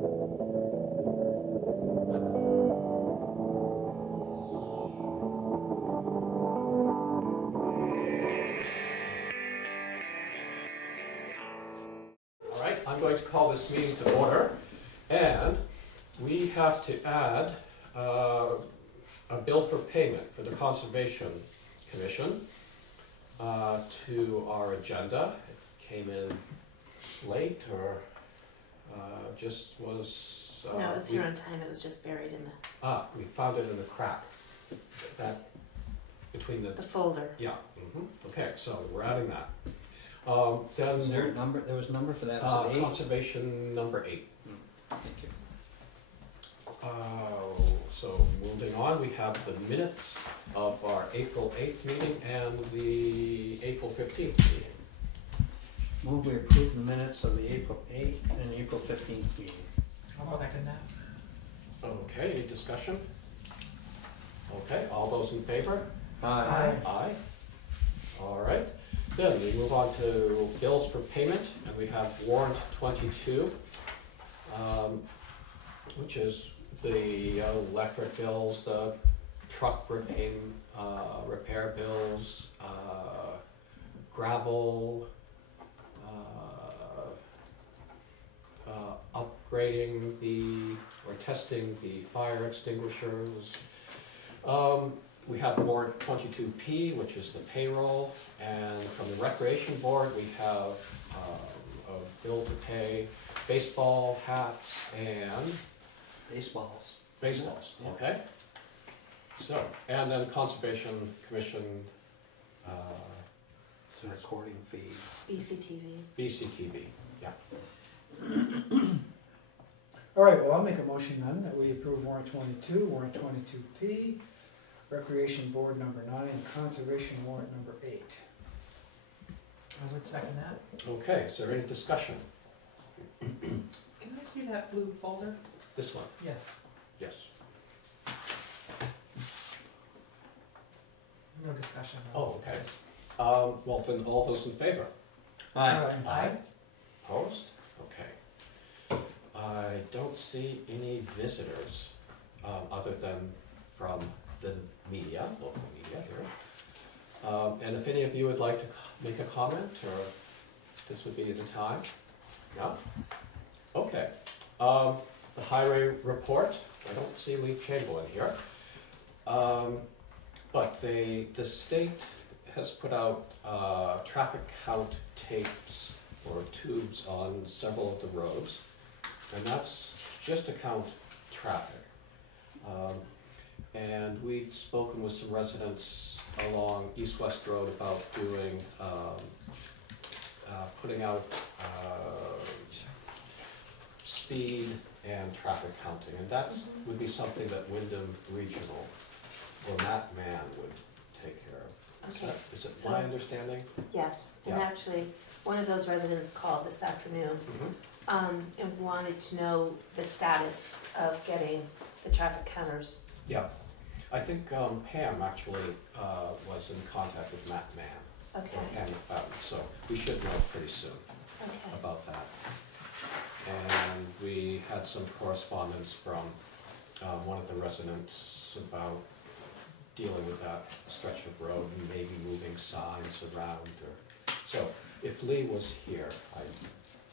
All right, I'm going to call this meeting to order, and we have to add a bill for payment for the Conservation Commission to our agenda. It came in late, or just was... no, it was here on time. It was just buried in the... we found it in the crack. That between the folder. Yeah. Okay, so we're adding that. Then is there a number? There was a number for that. Was it 8? Conservation number 8. Thank you. So moving on, we have the minutes of our April 8th meeting and the April 15th meeting. Move we approve the minutes of the April 8th and April 15th meeting. I'll second that. Okay, any discussion? Okay, all those in favor? Aye. Aye. All right. Then we move on to bills for payment, and we have warrant 22, which is the electric bills, the truck repair bills, gravel, upgrading or testing the fire extinguishers. We have warrant 22P, which is the payroll, and from the Recreation Board we have a bill to pay baseball hats and Baseballs. baseballs. Yeah. Okay. So, and then Conservation Commission. It's a recording fee. BCTV. Yeah. All right, well, I'll make a motion then that we approve warrant 22, warrant 22P, Recreation Board number 9, and Conservation warrant number 8. I would second that. Okay. Is there any discussion? Can I see that blue folder? This one. Yes. Yes. No discussion. Oh, okay. Well, then all those in favor? Aye. Aye. Opposed? Okay. I don't see any visitors other than from the media, local media here. And if any of you would like to make a comment, or this would be the time. No? Okay. The highway report, I don't see Lee Chamberlain here. But the state has put out traffic count tapes or tubes on several of the roads, and that's just to count traffic. And we've spoken with some residents along East-West Road about doing, putting out speed and traffic counting, and that would be something that Wyndham Regional or Matt Mann would take care of. Okay. Is it So, my understanding? yes, and Yeah. actually, one of those residents called this afternoon and wanted to know the status of getting the traffic counters. Yeah. I think Pam actually was in contact with Matt Mann. Okay. And so we should know pretty soon Okay. about that. And we had some correspondence from one of the residents about dealing with that stretch of road and maybe moving signs around. So if Lee was here,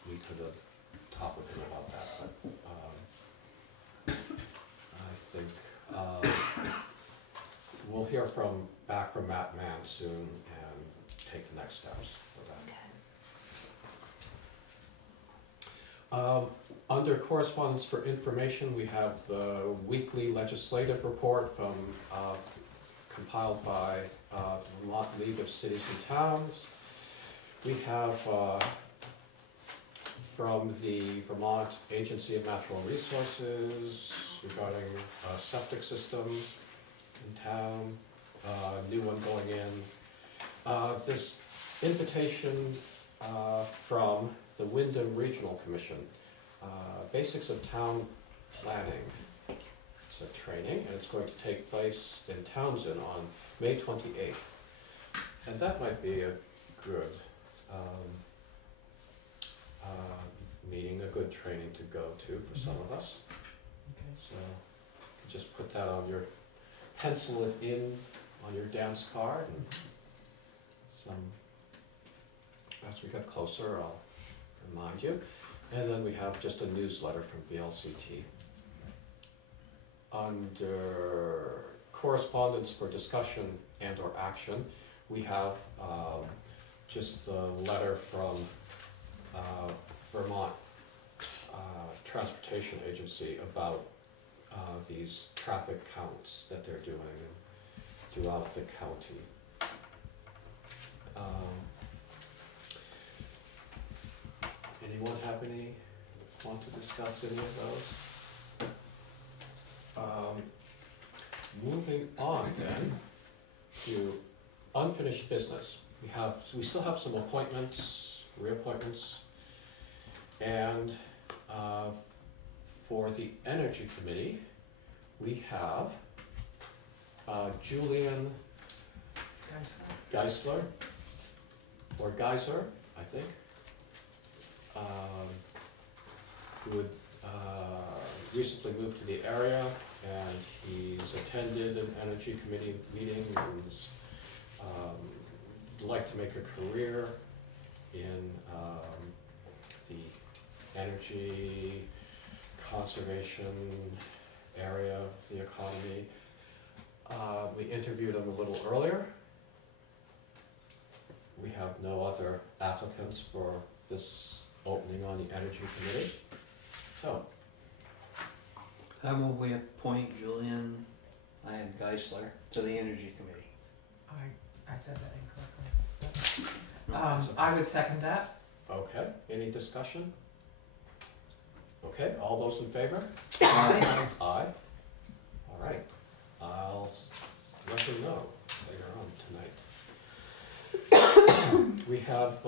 we could have talked with him about that. But I think we'll hear back from Matt Mann soon and take the next steps for that. Okay. Under correspondence for information, we have the weekly legislative report compiled by the Vermont League of Cities and Towns. We have from the Vermont Agency of Natural Resources regarding a septic system in town, new one going in. This invitation from the Wyndham Regional Commission, Basics of Town Planning. It's a training, and it's going to take place in Townsend on May 28th. And that might be a good meeting, a good training to go to for some of us. Okay. So just put that on your, pencil it in on your dance card, and as we get closer, I'll remind you. And then we have just a newsletter from VLCT. Under correspondence for discussion and or action, we have just the letter from Vermont Transportation Agency about these traffic counts that they're doing throughout the county. Anyone want to discuss any of those? Moving on then to unfinished business. We still have some appointments, reappointments, and for the Energy Committee, we have Julian Geisler, or Geyser, I think, who had recently moved to the area, and he's attended an Energy Committee meeting and would like to make a career in the energy conservation area of the economy. We interviewed him a little earlier. We have no other applicants for this opening on the Energy Committee. So, I move we appoint Julian Geisler to the Energy Committee. I said that incorrectly. I would second that. okay, any discussion? Okay, all those in favor? Aye. Aye. All right, I'll let you know later on tonight. We have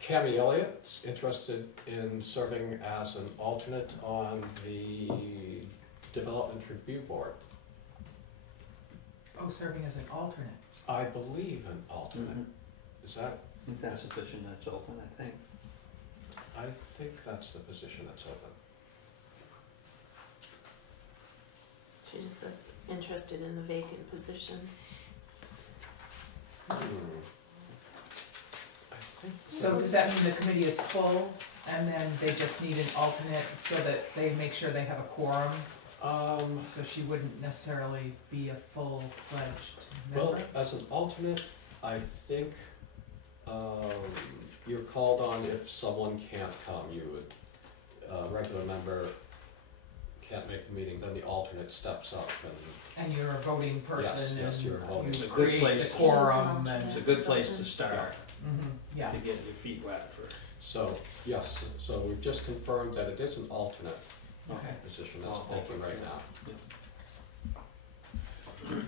Cammie Elliott's interested in serving as an alternate on the Development Review Board. Oh, serving as an alternate. I believe an alternate. Is that? I think that's a position that's open, I think. I think that's the position that's open. She just says interested in the vacant position. I think So does that mean the committee is full and then they just need an alternate so that they make sure they have a quorum? So she wouldn't necessarily be a full-fledged member? well, as an alternate, I think you're called on if someone can't come. You would, a regular member can't make the meeting, then the alternate steps up and And you're a voting person yes, and you're a voting. It's a you good create place the to- quorum and, It's a good place to start, yeah. to get your feet wet for. So, yes, so we've just confirmed that it is an alternate Okay. position that's Well, open right now. Yeah.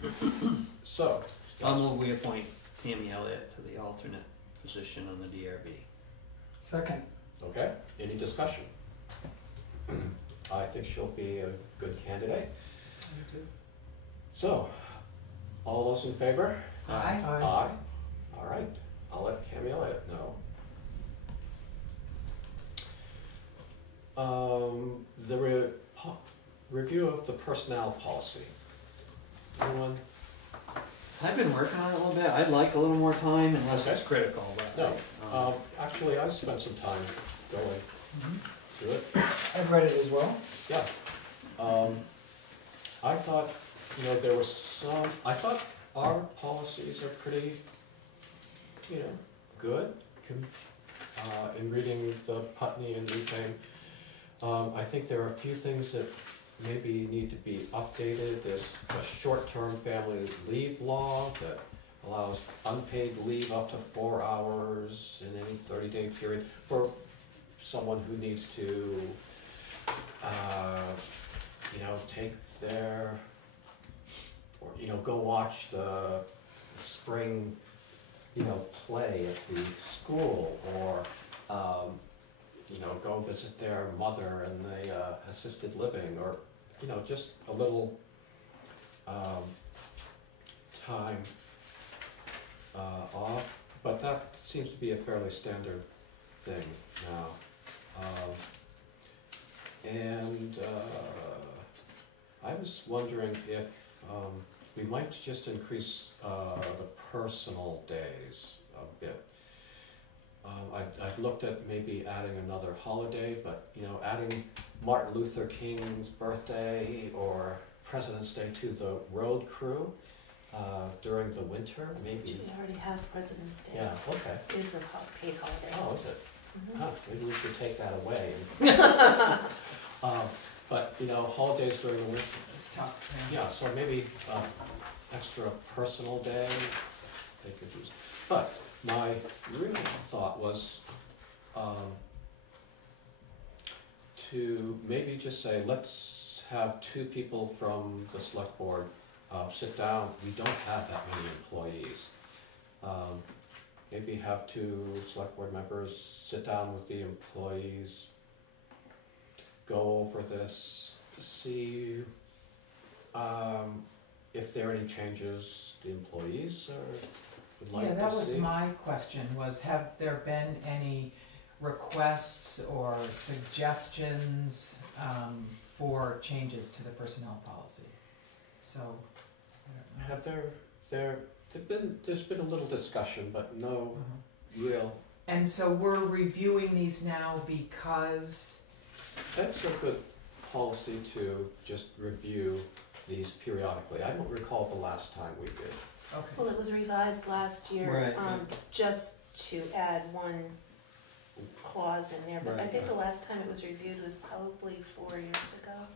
So, I'll move we appoint Tammy Elliott to the alternate position on the DRB. Second. okay, any discussion? I think she'll be a good candidate. So, all those in favor? Aye. Aye. All right, I'll let Cammie Elliott know. The review of the personnel policy. Anyone? I've been working on it a little bit. I'd like a little more time unless it's critical, but. No, actually, I spent some time going through it. I've read it as well. Yeah. I thought, there was some, I thought our policies are pretty, good. In reading the Putney and Newfane, I think there are a few things that maybe need to be updated. There's a short-term family leave law that allows unpaid leave up to 4 hours in any 30-day period for someone who needs to, take their, or, go watch the spring, play at the school, or, go visit their mother in the assisted living, or, just a little time off. But that seems to be a fairly standard thing now. And I was wondering if we might just increase the personal days a bit. I've looked at maybe adding another holiday, but you know, adding Martin Luther King's birthday or President's Day to the road crew during the winter, maybe. We already have President's Day. Yeah, okay. It is a paid holiday. Oh, is it? Mhm. Huh, maybe we should take that away. But, you know, holidays during the winter, It's tough, yeah, so maybe extra personal day they could use. But my real thought was to maybe just say, let's have 2 people from the select board sit down. We don't have that many employees. Maybe have 2 select board members sit down with the employees, go over this, see if there are any changes the employees would like to see. Yeah, that was my question, was have there been any requests or suggestions for changes to the personnel policy? So, I don't know. Have there's been a little discussion, but no real. And so we're reviewing these now because, That's a good policy to just review these periodically. I don't recall the last time we did. okay, Well, it was revised last year, Right. just to add one clause in there, but I Right. think the last time it was reviewed was probably 4 years ago,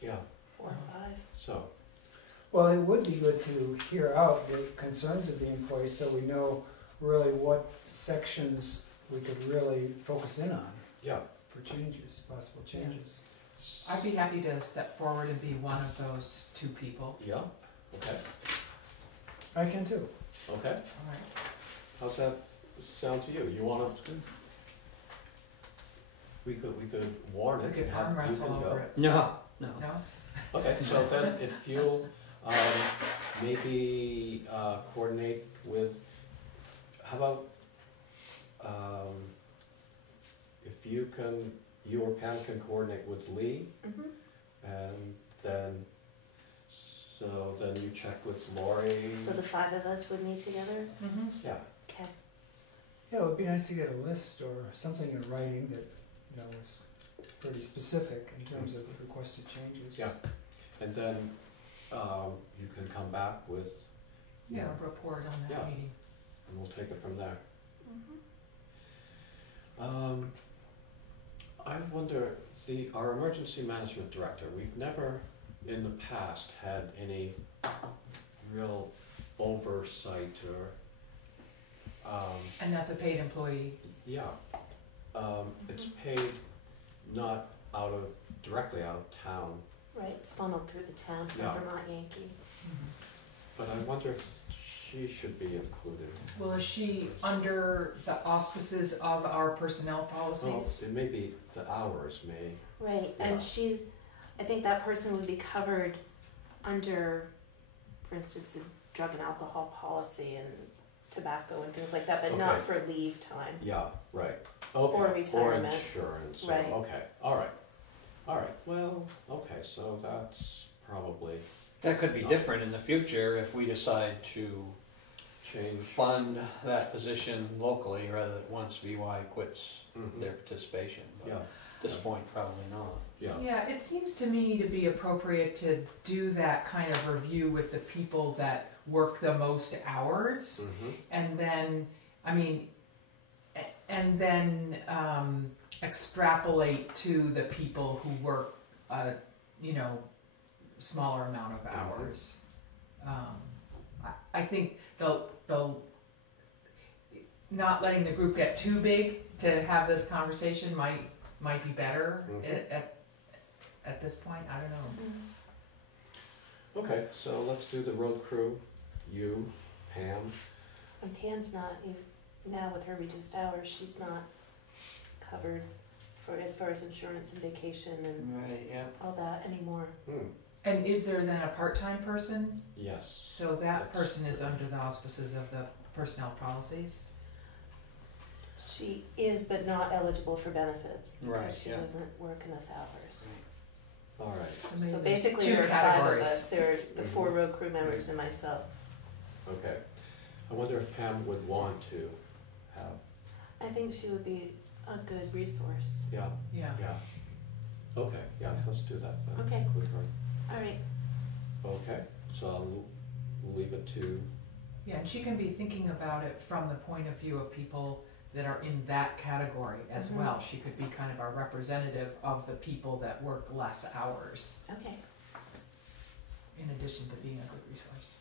Yeah, 4 or 5. so, Well, it would be good to hear out the concerns of the employees so we know really what sections we could really focus in on yeah. for changes, possible changes. I'd be happy to step forward and be one of those 2 people. Yeah, okay, I can too. okay. All right. How's that sound to you? You wanna? We could warn We it could and have arm you wrestle can over go. it. No, no. No? Okay, so then if you'll maybe coordinate with, how about if you or Pam can coordinate with Lee, Mhm. and then you check with Lori. So the 5 of us would meet together? Mm-hmm. Yeah, Okay. Yeah, it would be nice to get a list or something in writing that, you know, is pretty specific in terms of requested changes. yeah, and then you can come back with, Yeah, report on that Yeah. meeting. and we'll take it from there. Mhm. I wonder, our emergency management director, we've never in the past had any real oversight or, And that's a paid employee. yeah, it's paid not directly out of town, Right, it's funneled through the town from Yeah. Vermont Yankee. but I wonder if she should be included. Well, is she under the auspices of our personnel Well, policies? it may be the hours may, Right, Yeah. and I think that person would be covered under, for instance, the drug and alcohol policy and tobacco and things like that, but not Okay. for leave time. yeah, right, okay. Or retirement. Or insurance, Right. okay, all right, well, okay, so that's probably That could be different in the future if we decide to change. fund that position locally rather than once VY quits Mhm. their participation. But Yeah, at this point, probably not. yeah, Yeah, it seems to me to be appropriate to do that kind of review with the people that work the most hours. mhm, And then, I mean, and then extrapolate to the people who work a, smaller amount of hours. I think they'll not letting the group get too big to have this conversation might be better Mhm. at this point. I don't know. okay, so let's do the road crew, you, Pam, And Pam's not, now with her reduced hours, she's not covered for, as far as insurance and vacation and Right, yeah. all that anymore. And is there then a part-time person? yes. So that That's person is under the auspices of the personnel policies? She is, but not eligible for benefits Right, because she yeah. doesn't work enough hours. All right, So maybe So there's basically, two there are 5 of categories. us. There are the 4 Mhm. road crew members and myself. okay. I wonder if Pam would want to have, I think she would be a good resource. yeah, Yeah. yeah. Okay, yeah, let's do that then. Okay. Include her. All right. Okay, so I'll leave it to, Yeah, and she can be thinking about it from the point of view of people that are in that category as Mhm. well. She could be kind of our representative of the people that work less hours, Okay. in addition to being a good resource.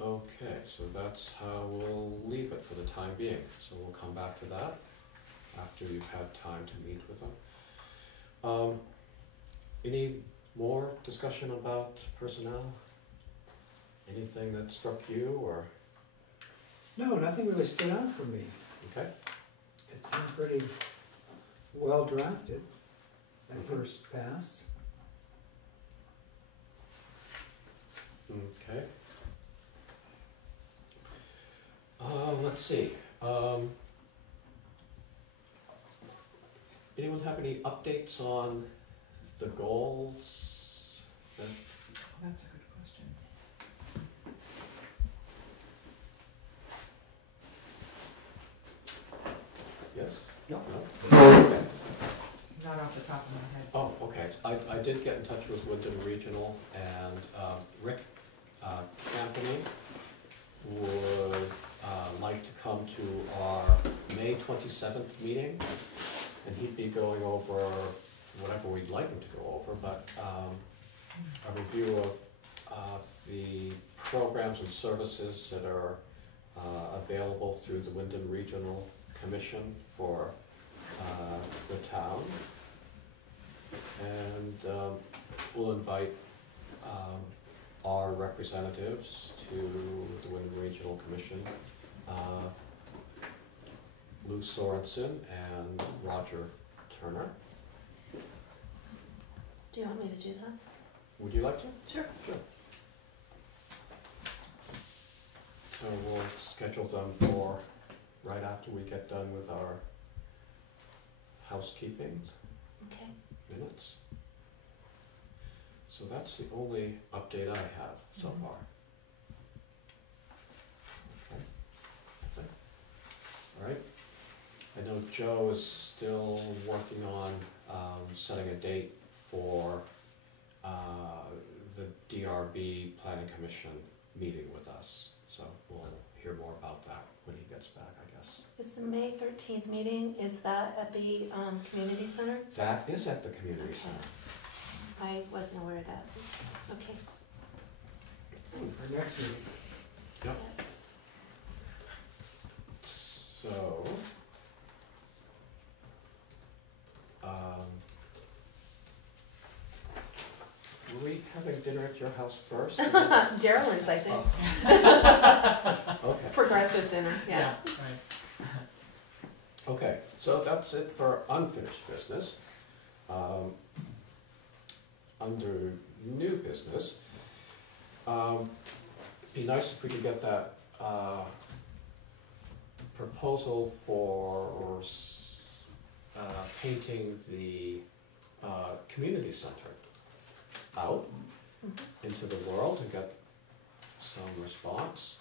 okay, so that's how we'll leave it for the time being. So we'll come back to that after you've had time to meet with them. Any more discussion about personnel? Anything that struck you or, No, nothing really stood out for me. okay? It seemed pretty well drafted at Mhm. first pass. Okay. Let's see, anyone have any updates on the goals? That's a good question. Yes? No. Okay. Not off the top of my head. Oh, okay, I did get in touch with Wyndham Regional and, Rick, Campany would, like to come to our May 27th meeting, and he'd be going over whatever we'd like him to go over, but, a review of, the programs and services that are, available through the Wyndham Regional Commission for, the town. And, we'll invite, our representatives to the Wyndham Regional Commission, Lou Sorensen and Roger Turner. Do you want me to do that? Would you like to? Sure. Sure. So we'll schedule them for right after we get done with our housekeeping Okay. minutes. So that's the only update I have so Mhm. far. Okay, that's it. All right. I know Joe is still working on setting a date for the DRB Planning Commission meeting with us. So we'll hear more about that when he gets back, I guess. Is the May 13th meeting, is that at the community center? That is at the community Okay. center. I wasn't aware of that. Okay. For next meeting. Yep. So, were we having dinner at your house first? Geraldine's, I think. Okay, Progressive dinner, yeah. Right. okay, so that's it for unfinished business. Under new business, be nice if we could get that, proposal for, painting the, community center out into the world and get some response.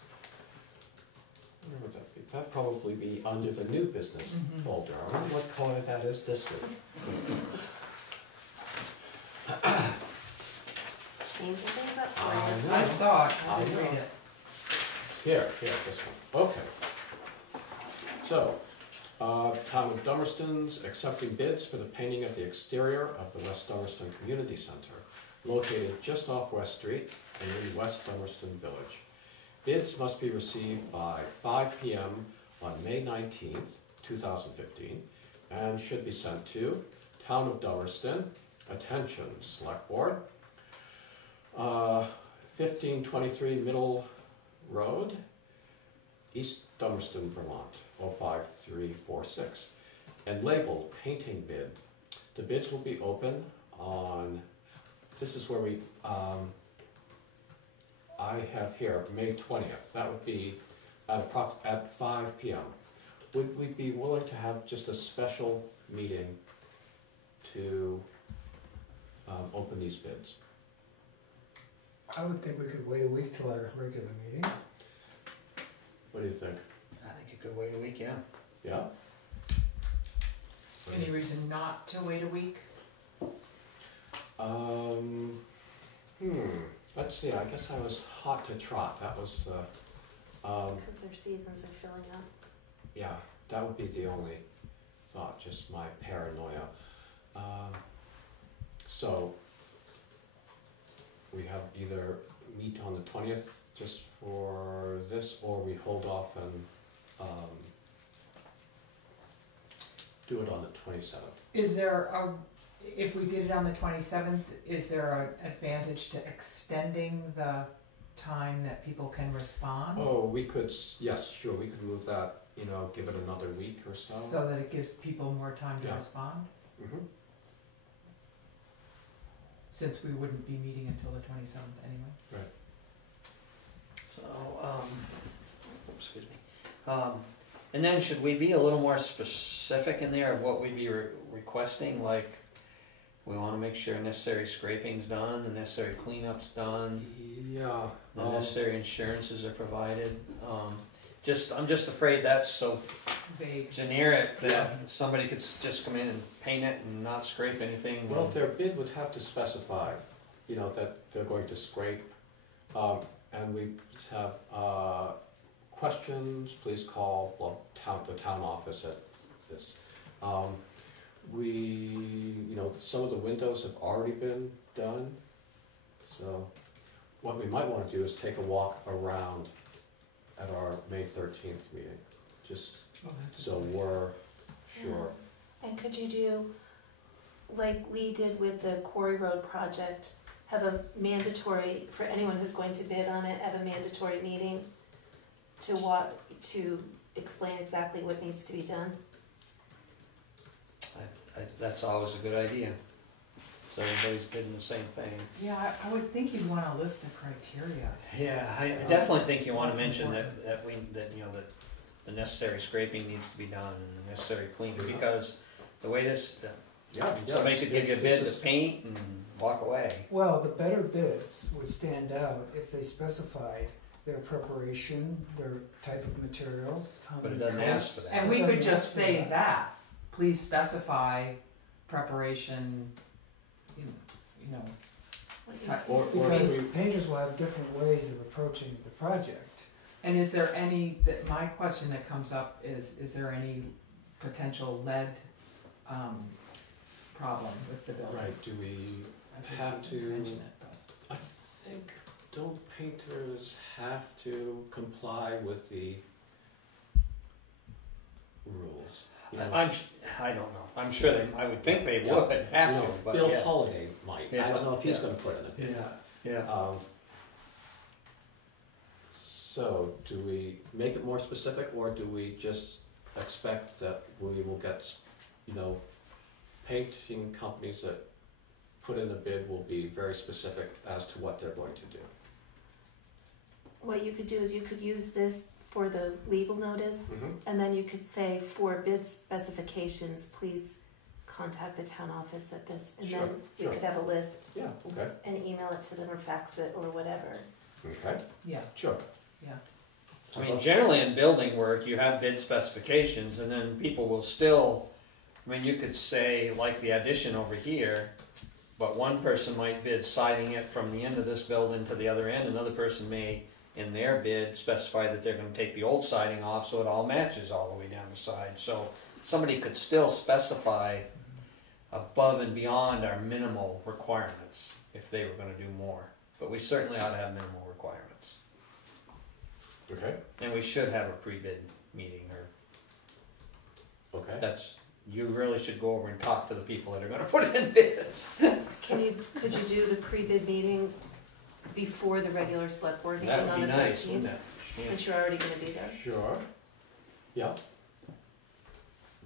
Where would that be? That'd probably be under the new business Mhm. folder. I wonder what color that is this week. Changing things up for I you. know. I saw it, I I didn't know. read it. Here, this one, okay. So, Town of Dummerston's accepting bids for the painting of the exterior of the West Dummerston Community Center, located just off West Street and in West Dummerston Village. Bids must be received by 5 p.m. on May 19th, 2015, and should be sent to Town of Dummerston, attention, Select Board, 1523 Middle Road, East Dummerston, Vermont, 05346, and labeled painting bid. The bids will be open on, this is where we, I have here, May 20th. That would be at 5 p.m. would we be willing to have just a special meeting to open these bids? I would think we could wait a week till our regular meeting. What do you think? I think you could wait a week, yeah. Yeah? Any reason not to wait a week? Let's see, I guess I was hot to trot, that was the, Because their seasons are filling up. yeah, that would be the only thought, just my paranoia. So, we have either meet on the 20th just for this, or we hold off and, do it on the 27th. Is there a, if we did it on the 27th, is there an advantage to extending the time that people can respond? Oh, we could, yes, sure, we could move that, you know, give it another week or so. So that it gives people more time to Yeah. respond? Mhm. Since we wouldn't be meeting until the 27th anyway. So, excuse me. And then should we be a little more specific in there of what we'd be requesting? Like, we want to make sure necessary scraping's done, the necessary cleanup's done, Yeah. the necessary insurances are provided. I'm just afraid that's so Vague. generic that somebody could just come in and paint it and not scrape anything. Well, their bid would have to specify, you know, that they're going to scrape. And we have, questions, please call, the town office at this. You know, some of the windows have already been done. So what we might wanna do is take a walk around at our May 13th meeting, just so we're sure. And could you do, like Lee did with the Quarry Road project, have a mandatory, for anyone who's going to bid on it, have a mandatory meeting to explain exactly what needs to be done? That's always a good idea. So everybody's bidding the same thing. Yeah, I would think you'd want a list of criteria. Yeah, I definitely think you want to mention that you know, that the necessary scraping needs to be done and the necessary cleaning, because the way this, Yeah, somebody could give you a bid to paint and walk away. Well, the better bids would stand out if they specified their preparation, their type of materials, how But it many doesn't coats. ask for that. And we It could doesn't just ask for say that. that, please specify preparation, you know, Or Because if we, painters will have different ways of approaching the project. and is there any, my question that comes up is there any potential lead problem with the building? right, do we I think have we to- mentioned it, but- I think, don't painters have to comply with the rules? You know, I don't know. I'm sure I would think they would you have know, to, but Bill yeah. Holiday might, I Yeah, don't know if he's yeah. gonna put in a bid. Yeah. So, do we make it more specific, or do we just expect that we will get, you know, painting companies that put in the bid will be very specific as to what they're going to do? What you could do is you could use this for the legal notice, Mm-hmm. and then you could say, for bid specifications, please contact the town office at this, and Sure, then we sure. could have a list Yeah, okay, and email it to them or fax it or whatever. okay, Yeah, sure. yeah. I mean, generally in building work, you have bid specifications, and then people will still, I mean, you could say, like the addition over here, but one person might bid siding it from the end of this building to the other end, another person may, in their bid, specify that they're gonna take the old siding off so it all matches all the way down the side. So somebody could still specify above and beyond our minimal requirements if they were gonna do more. But we certainly ought to have minimal requirements. Okay, And we should have a pre-bid meeting, or okay. you really should go over and talk to the people that are gonna put in bids. Could you do the pre-bid meeting before the regular select board meeting That on would the be nice, 13th? wouldn't it? Yeah. Since you're already gonna be there. Sure, yeah.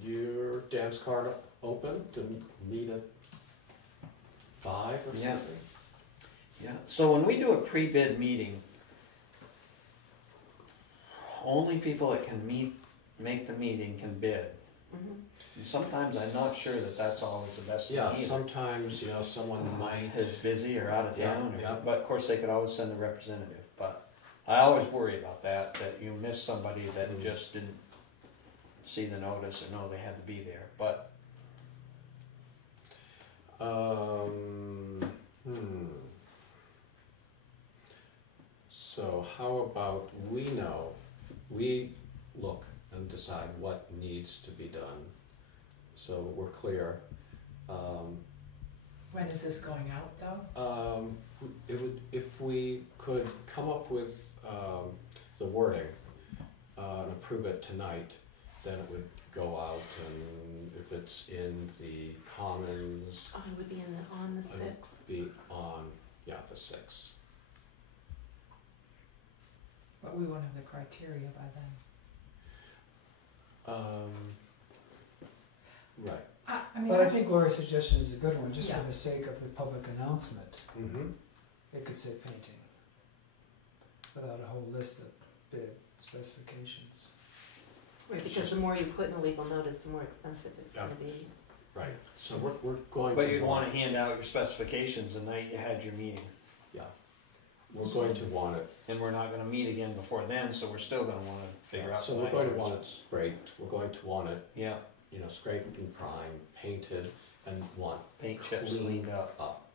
Your dance card open to meet at 5 or Yeah. something? Yeah, so when we do a pre-bid meeting, only people that can meet make the meeting can bid. Mhm. And sometimes I'm not sure that that's always the best thing Yeah, either. sometimes, someone might, Is busy or out of Yeah, town, yeah. but of course they could always send a representative, but I always worry about that you miss somebody that Mm. just didn't see the notice or know they had to be there, but So how about we look and decide what needs to be done, so we're clear. When is this going out, though? It would, if we could come up with the wording and approve it tonight, then it would go out, and if it's in the Commons, Oh, it would be on the 6th. be on, the 6th. But we won't have the criteria by then. Right. I mean, But I think Lori's suggestion is a good one, just Yeah. for the sake of the public announcement. Mm-hmm. It could say painting, without a whole list of bid specifications. Right, because the more you put in a legal notice, the more expensive it's Yeah. gonna be. Right, so we're going to. but you'd wanna hand out your specifications the night you had your meeting. Yeah, we're going to want it. And we're not gonna meet again before then, so we're still gonna wanna figure out. So the we're going to language. want it scraped, we're going to want it, Yeah, scraped and primed, painted, and want paint chips cleaned cleaned up. up.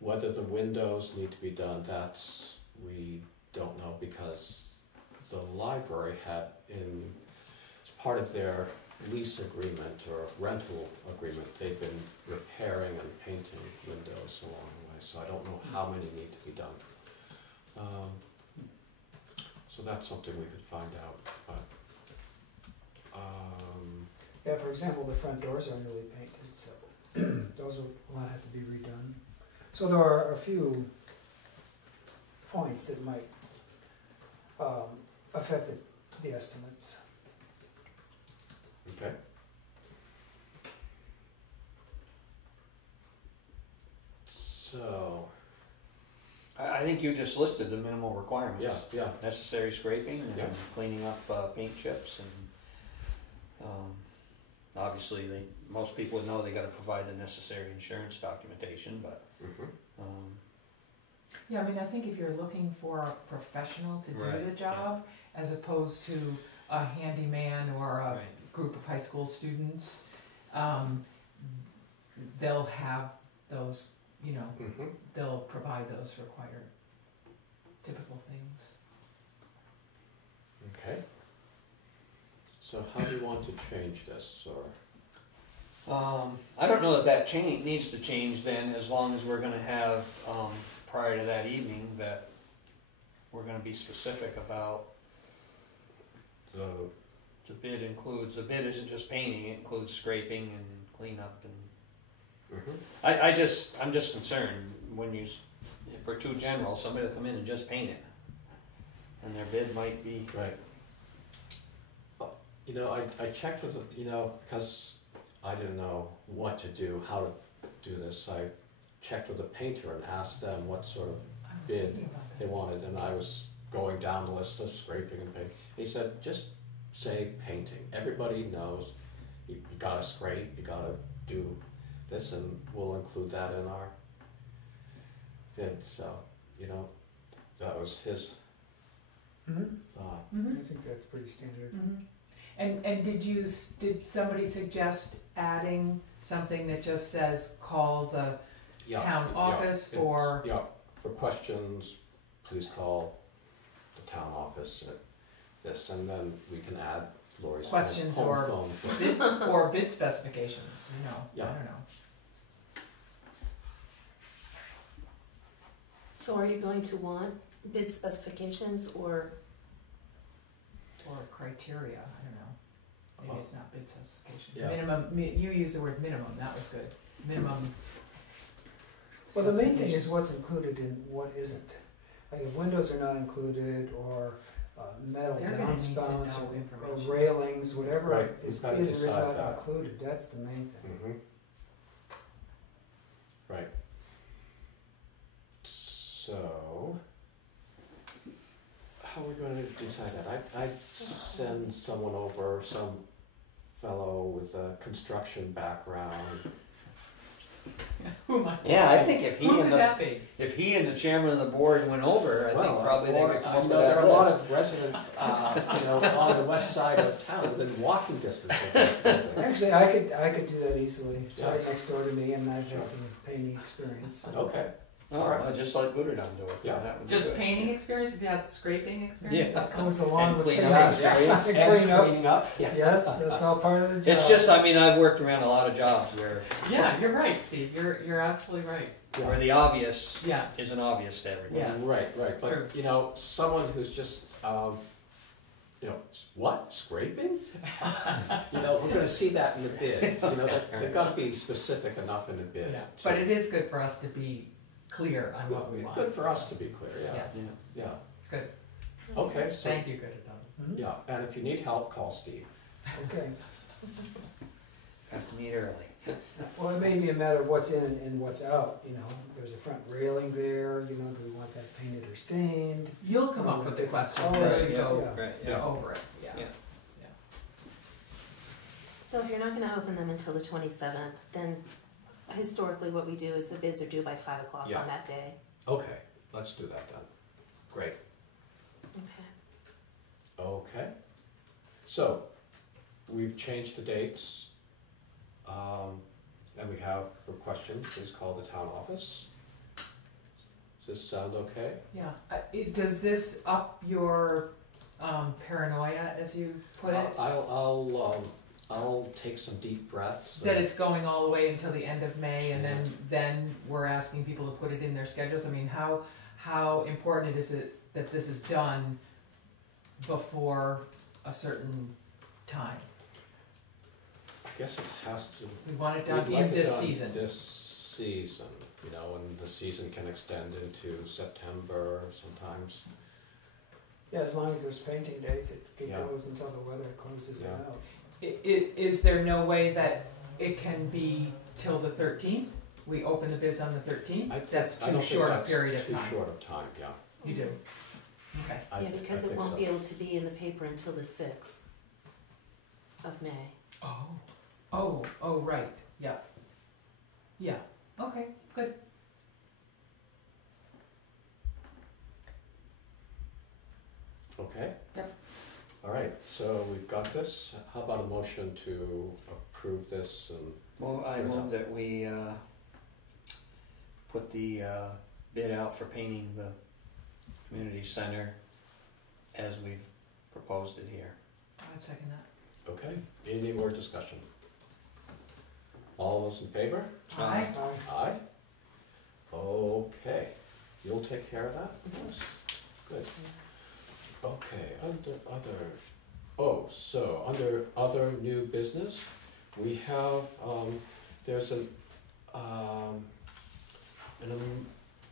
Whether the windows need to be done, we don't know, because the library had as part of their lease agreement or rental agreement, they've been repairing and painting windows along the way, so I don't know how many need to be done. So that's something we could find out, but, Yeah, for example, the front doors are newly painted, so those will not have to be redone. So there are a few points that might affect the estimates. okay. So, I think you just listed the minimal requirements. yeah, Necessary scraping and Yeah. cleaning up paint chips and, obviously most people would know they gotta provide the necessary insurance documentation, but, mhm, Yeah, I mean, I think if you're looking for a professional to do Right, the job, as opposed to a handyman or a right. group of high school students, they'll have those, mhm. they'll provide those required typical things. Okay. So how do you want to change this, or? I don't know that change needs to change then, as long as we're gonna have, prior to that evening, that we're gonna be specific about The, the bid isn't just painting, it includes scraping and cleanup and, mhm. I'm just concerned if we're too general, somebody will come in and just paint it. And their bid might be, Right. I checked with, because I didn't know what to do, how to do this, I checked with the painter and asked them what sort of I was Bid. thinking about they that. wanted, and I was going down the list of scraping and painting. He said, just say painting. Everybody knows you gotta scrape, you gotta do this, and we'll include that in our bid, so, that was his thought. I Mhm. think that's pretty standard. Mhm. And did somebody suggest adding something that just says, call the Yeah, town yeah, office, it's- or? Yeah, for questions, please call the town office at this, and then we can add Lori's home Questions or- phone. Bid, or bid specifications, I Yeah. don't know. So are you going to want bid specifications or, Or criteria, I don't know. Maybe it's not bid specifications. Yeah. Minimum, you used the word minimum, that was good. Minimum. Well, the main thing is specifications. what's included and what isn't. Like if windows are not included, or metal They're gonna need to downspouts, know or information. railings, whatever Right, is we've gotta or is decide not that. included, that's the main thing. Mhm. Right. So, how are we gonna decide that? I'd send someone over, some fellow with a construction background. Who might? Yeah, I think if he Who and would the, that be? if he and the chairman of the board went over, I Well, think probably they or, could come up you with know, there are a lot list. of residents, on the west side of town within walking distance of that building. Actually, I could do that easily. It's Yeah. right next door to me, and I've Sure. had some painting experience. Okay, Oh, All right. well, just like Buddha do it. Yeah. That would be Just good. painting experience? Have you had scraping experience? Yeah. That comes along And with clean painting. up experience. And and clean up. cleaning up, yeah. Yes, that's all part of the job. It's just, I mean, I've worked around a lot of jobs where Yeah, you're right, Steve. You're absolutely right. where the obvious Yeah. isn't obvious to everybody. Yes. Right, True. but, someone who's just, what, scraping? We're gonna see that in the bid, they've gotta be specific enough in the bid. Yeah. to- But it is good for us to be clear on what we want. Good for us to be clear, yeah, Yes. Yeah. yeah. Good. Okay, so, Thank you, good Adam. Mhm. yeah, and if you need help, call Steve. Okay. Have to meet early. Well, it may be a matter of what's in and what's out, There's a front railing there, do we want that painted or stained? You'll come up with the question Oh, as Right, you yeah. go Right, Yeah. over it. Yeah. Yeah. So if you're not gonna open them until the 27th, then historically what we do is the bids are due by 5 o'clock Yeah. on that day. Okay, let's do that then. Great, Okay. okay. So, we've changed the dates. And we have, for questions, please call the town office. Does this sound okay? Yeah. Does this up your paranoia, as you put it? I'll take some deep breaths. That it's going all the way until the end of May, and then we're asking people to put it in their schedules. I mean, how important is it that this is done before a certain time? I guess it has to. We want it done we'd like in it this done season. This season, and the season can extend into September sometimes. Yeah, as long as there's painting days, it Yeah. goes until the weather closes it Yeah. out. Is there no way that it can be till the 13th? We open the bids on the 13th? That's I too don't think short a that's period of Too time. short of time, yeah. You do? Okay. Yeah, because it think won't so. be able to be in the paper until the 6th of May. Oh, right, yeah. Yeah, okay, good. Okay? Yep. All right, so we've got this. How about a motion to approve this and, Well, I move that we put the bid out for painting the community center as we've proposed it here. I'd second that. okay, any more discussion? All those in favor? Aye. Aye. Okay, you'll take care of that? Yes. Good. Okay, under other new business, we have, there's an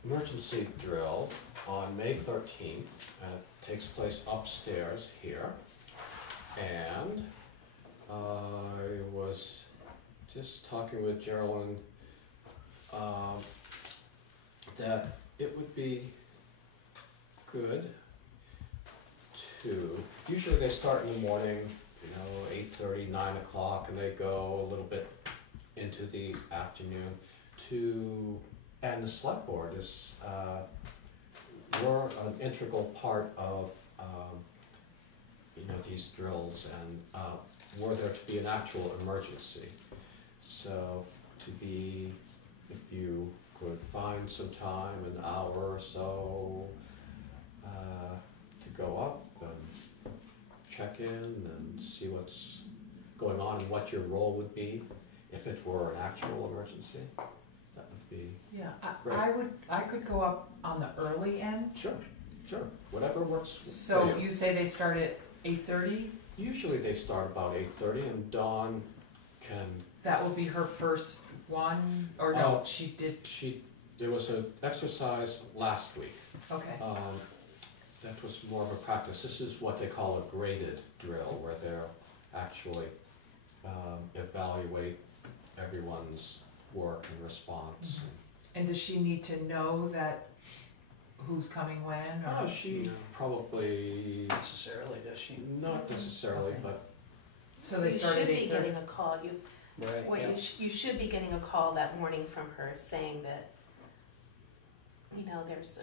emergency drill on May 13th, and it takes place upstairs here. And I was just talking with Geraldine, that it would be good to, usually they start in the morning, 8:30, 9 o'clock, and they go a little bit into the afternoon and the select board is, we're an integral part of, these drills, and were there to be an actual emergency. So if you could find some time, an hour or so, to go up and check in and see what's going on and what your role would be if it were an actual emergency, that would be, Yeah, Great. I could go up on the early end. sure, whatever works for So you say they start at 8:30? Usually they start about 8:30, and Dawn can, That will be her first one, or no, Oh. she did, there was an exercise last week. okay. That was more of a practice. This is what they call a graded drill, where they're actually evaluate everyone's work and response. And does she need to know that who's coming when, or? Oh, she probably, Necessarily, does she? not necessarily, Okay. but, So they You start should at be 8:30? getting a call, Right, what yeah. you should be getting a call that morning from her saying that, there's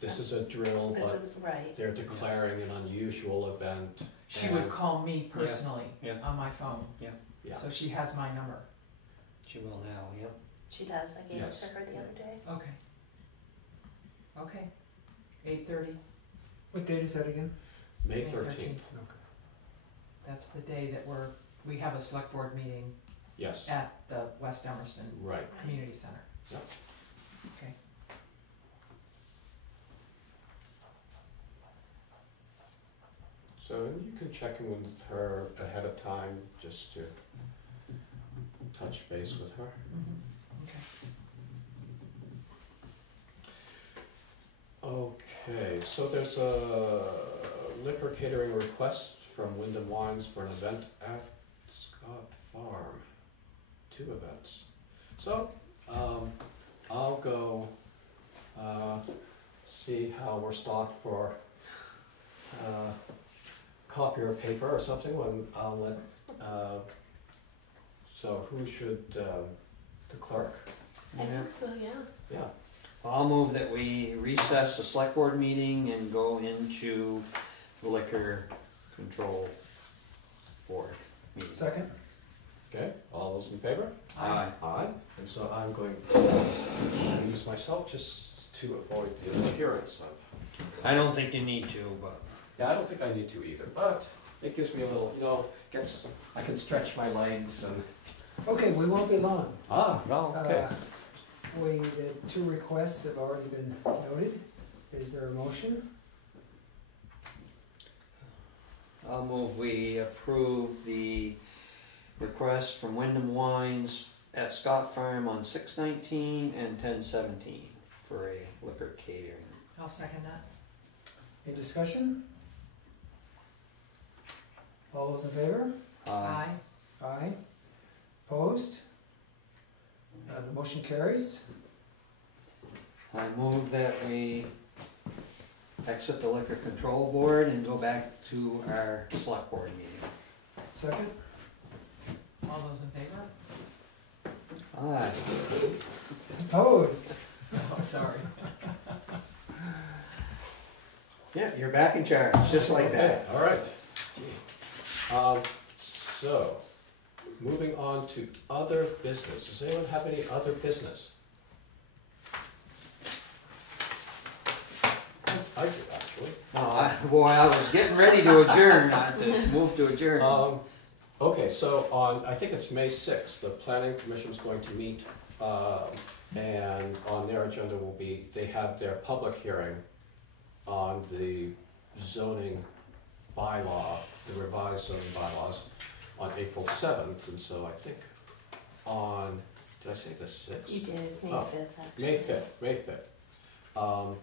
this is a drill, this but is, right. they're declaring an unusual event. She would and- call me personally Yeah. on my phone, Yeah, so she has my number. She will now, yep. She does, I gave it Yes. to her the other day. Okay. Okay, 8:30. What date is that again? May May 13th, Okay. That's the day that we have a select board meeting yes, at the West Dummerston right. Community Center. Yep. Okay. So you can check in with her ahead of time, just to touch base with her. Okay. Okay, so there's a liquor catering request from Wyndham Wines for an event at Scott Farm. 2 events. So, I'll go, see how we're stocked for, copier paper or something, when I'll let, so who should, the clerk? I Yeah. think so, yeah. Yeah, I'll move that we recess the select board meeting and go into the liquor control board meeting. Second? okay, all those in favor? Aye. Aye, and so I'm going to use myself just to avoid the appearance of. I don't think you need to, but Yeah, I don't think I need to either, but it gives me a little, I can stretch my legs and. Okay, we won't be long. Well, okay. The 2 requests have already been noted. Is there a motion? I'll move we approve the request from Wyndham Wines at Scott Farm on 6/19 and 10/17 for a liquor catering. I'll second that. Any discussion? All those in favor? Aye. Aye. Opposed? The motion carries. I move that we exit the liquor control board and go back to our select board meeting. Second? All those in favor? Aye. Opposed? Oh, sorry. Yeah, you're back in charge, just like that. Okay, all right. So, moving on to other business. Does anyone have any other business? I do, actually. Boy, I was getting ready to adjourn, to move to adjourn. Okay, so on, I think it's May 6th, the planning commission's going to meet, and on their agenda will be, they have their public hearing on the zoning bylaw, the revised zoning bylaws, on April 7th, and so I think on, did I say the 6th? You did, it's May Oh, 5th, actually. May 5th.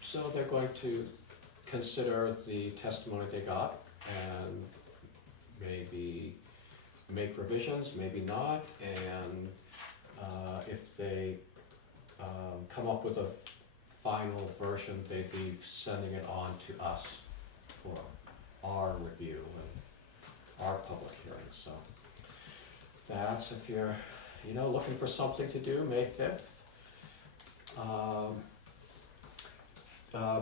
So they're going to consider the testimony they got and maybe make revisions, maybe not, and if they come up with a final version, they'd be sending it on to us for our review and our public hearing. So that's if you're, looking for something to do, May 5th.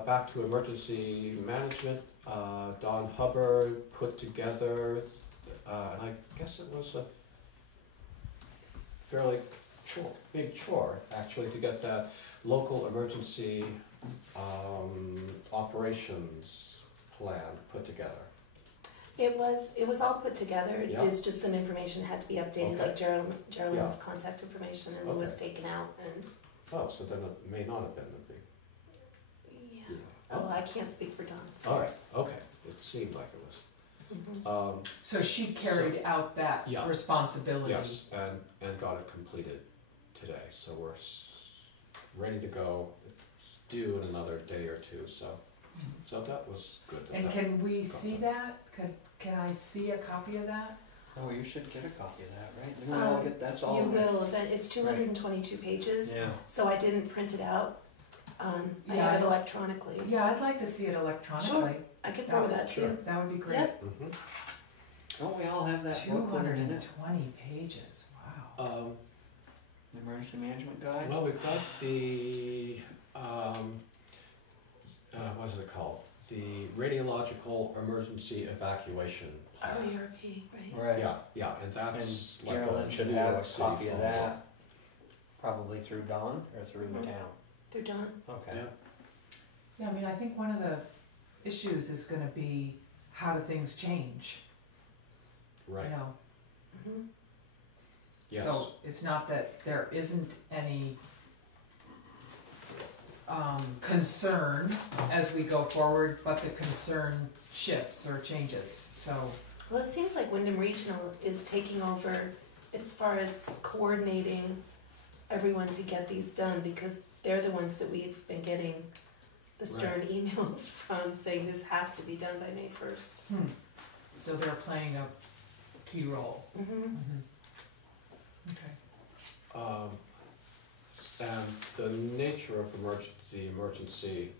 Back to emergency management, Don Hubbard put together, and I guess it was a fairly big chore, actually, to get that local emergency operations plan put together. It was all put together, Yeah. there's just some information that had to be updated, like Geraldine's contact information, and it was Okay. taken out, and, Oh, so then it may not have been a big yeah. deal. Oh, I can't speak for Dawn. All right, okay, it seemed like it was. Mhm. So she carried out that Yeah. responsibility. Yes, and got it completed today, so we're ready to go. It's due in another day or two, so that was good. And can we see that? Can I see a copy of that? Oh, you should get a copy of that, right? We don't all get, that's all. You will, it's 222 pages, Yeah. so I didn't print it out. I Yeah, have it electronically. Yeah, I'd like to see it electronically. I can forward that to you. That would be great. Yep. Mhm. Don't we all have that book with it in it? 220 pages, wow. The Emergency Management Guide? Well, we've got the, what is it called? The Radiological Emergency Evacuation. Oh, ERP, right. Right. Yeah, and that's And like Carolyn a should New have a York City copy of phone that, book. probably through Dawn or through the Mhm. town. They're done. Okay. Yeah. Yeah, I mean, I think one of the issues is gonna be how do things change, Right, you know? Mhm. yes. So it's not that there isn't any concern as we go forward, but the concern shifts or changes, so. Well, it seems like Wyndham Regional is taking over as far as coordinating everyone to get these done, because they're the ones that we've been getting the stern emails from saying this has to be done by May 1st. So they're playing a key role. Mm-hmm. Okay. And the nature of emergency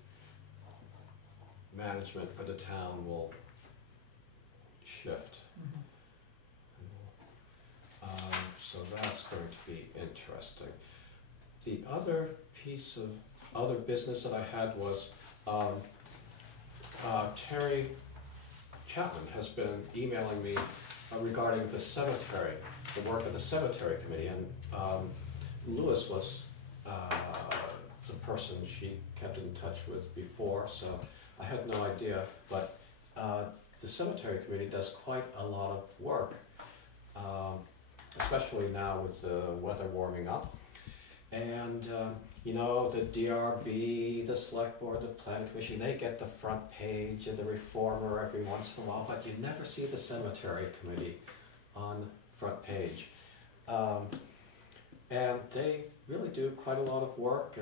management for the town will shift. So that's going to be interesting. The other piece of other business that I had was Terry Chapman has been emailing me regarding the cemetery, the work of the cemetery committee, and Lewis was the person she kept in touch with before, so I had no idea, but the cemetery committee does quite a lot of work, especially now with the weather warming up. And you know, the DRB, the select board, the planning commission, they get the front page of the Reformer every once in a while, but you never see the cemetery committee on front page. And they really do quite a lot of work,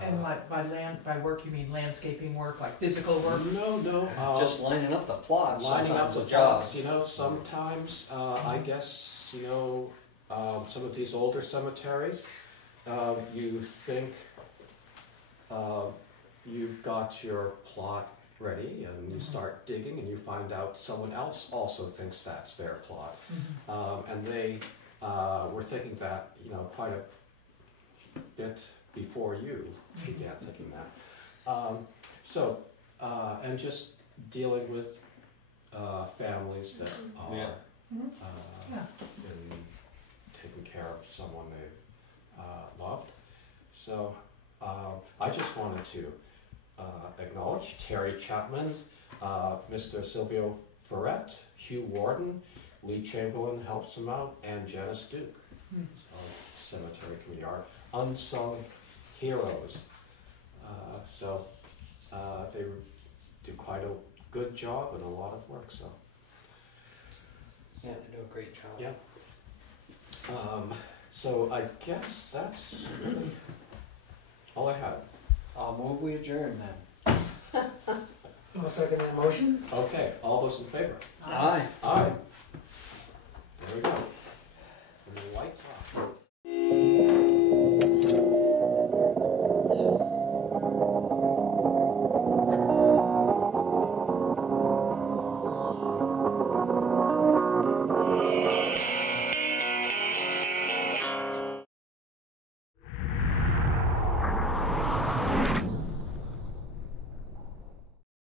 And like by work you mean landscaping work, like physical work? no, Just lining up the plots lining up sometimes the a job. plots, you know, sometimes, I guess, you know, some of these older cemeteries, you think you've got your plot ready, and you start digging, and you find out someone else also thinks that's their plot. And they were thinking that, you know, quite a bit before you began thinking that. And just dealing with families that are Yeah. Yeah. been taking care of someone they've loved. So I just wanted to acknowledge Terry Chapman, Mr. Silvio Ferret, Hugh Warden, Lee Chamberlain helps him out, and Janice Duke. So cemetery committee are unsung heroes. They do quite a good job and a lot of work. So Yeah, they do a great job. yeah. So I guess that's really all I had. I'll move we adjourn then. I'll second that motion. Okay, all those in favor? Aye. Aye. There we go. And the lights off.